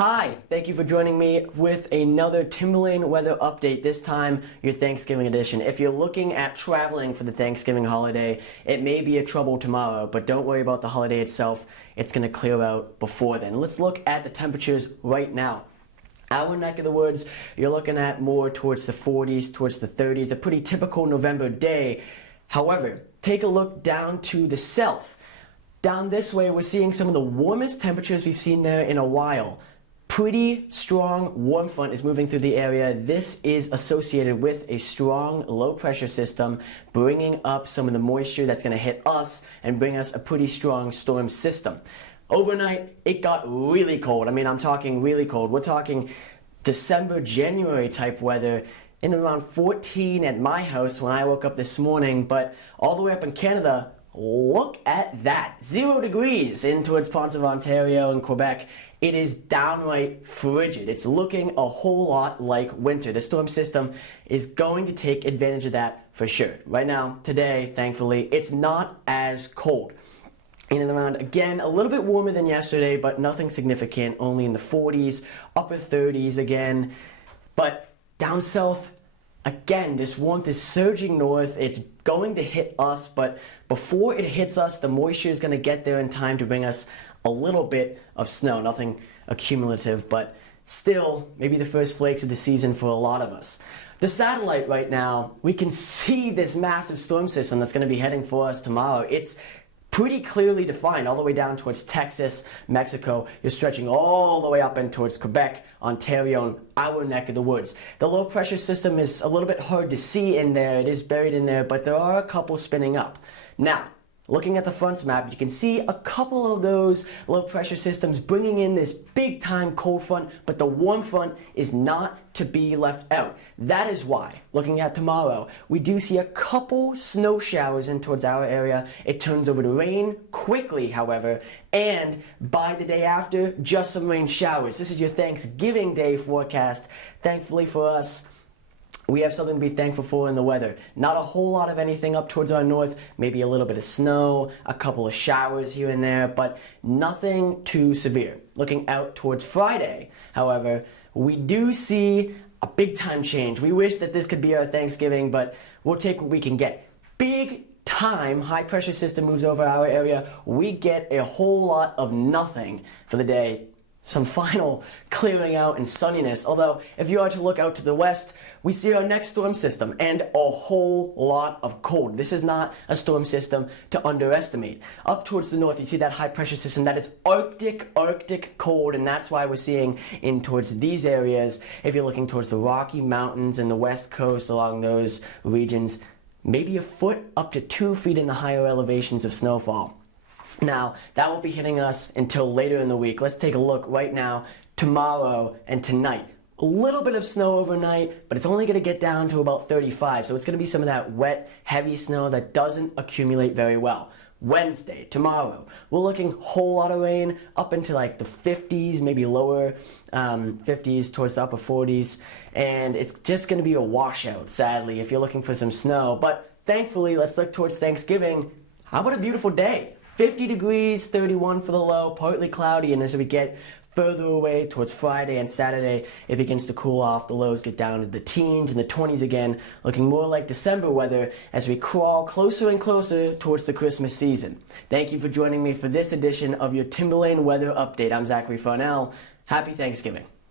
Hi, thank you for joining me with another Timberlane weather update, this time your Thanksgiving edition. If you're looking at traveling for the Thanksgiving holiday, it may be a trouble tomorrow, but don't worry about the holiday itself. It's going to clear out before then. Let's look at the temperatures right now. Our neck of the woods, you're looking at more towards the 40s, towards the 30s, a pretty typical November day. However, take a look down to the south. Down this way, we're seeing some of the warmest temperatures we've seen there in a while. Pretty strong warm front is moving through the area. This is associated with a strong low pressure system bringing up some of the moisture that's going to hit us and bring us a pretty strong storm system. Overnight, it got really cold. I mean, I'm talking really cold. We're talking December, January type weather in around 14 at my house when I woke up this morning, but all the way up in Canada, look at that. 0 degrees in towards parts of Ontario and Quebec. It is downright frigid. It's looking a whole lot like winter. The storm system is going to take advantage of that for sure. Right now, today, thankfully, it's not as cold. In and around, again, a little bit warmer than yesterday, but nothing significant, only in the 40s, upper 30s again. But down south, again, this warmth is surging north. It's going to hit us, but before it hits us, the moisture is going to get there in time to bring us a little bit of snow. Nothing accumulative, but still maybe the first flakes of the season for a lot of us. The satellite right now, we can see this massive storm system that's going to be heading for us tomorrow. It's pretty clearly defined all the way down towards Texas, Mexico. You're stretching all the way up in towards Quebec, Ontario, and our neck of the woods. The low pressure system is a little bit hard to see in there. It is buried in there, but there are a couple spinning up. Now, looking at the fronts map, you can see a couple of those low pressure systems bringing in this big time cold front, but the warm front is not to be left out. That is why, looking at tomorrow, we do see a couple snow showers in towards our area. It turns over to rain quickly, however, and by the day after, just some rain showers. This is your Thanksgiving Day forecast. Thankfully for us, we have something to be thankful for in the weather. Not a whole lot of anything up towards our north, maybe a little bit of snow, a couple of showers here and there, but nothing too severe. Looking out towards Friday, however, we do see a big time change. We wish that this could be our Thanksgiving, but we'll take what we can get. Big time high pressure system moves over our area. We get a whole lot of nothing for the day. Some final clearing out and sunniness. Although, if you are to look out to the west, we see our next storm system and a whole lot of cold. This is not a storm system to underestimate. Up towards the north, you see that high pressure system that is Arctic cold, and that's why we're seeing in towards these areas. If you're looking towards the Rocky Mountains and the west coast along those regions, maybe a foot up to 2 feet in the higher elevations of snowfall. Now, that won't be hitting us until later in the week. Let's take a look right now, tomorrow and tonight. A little bit of snow overnight, but it's only going to get down to about 35, so it's going to be some of that wet, heavy snow that doesn't accumulate very well. Wednesday, tomorrow, we're looking a whole lot of rain up into like the 50s, maybe lower 50s towards the upper 40s, and it's just going to be a washout, sadly, if you're looking for some snow. But thankfully, let's look towards Thanksgiving. How about a beautiful day? 50 degrees, 31 for the low, partly cloudy, and as we get further away towards Friday and Saturday, it begins to cool off. The lows get down to the teens and the 20s again, looking more like December weather as we crawl closer and closer towards the Christmas season. Thank you for joining me for this edition of your Timberlane Weather Update. I'm Zachary Farnell. Happy Thanksgiving.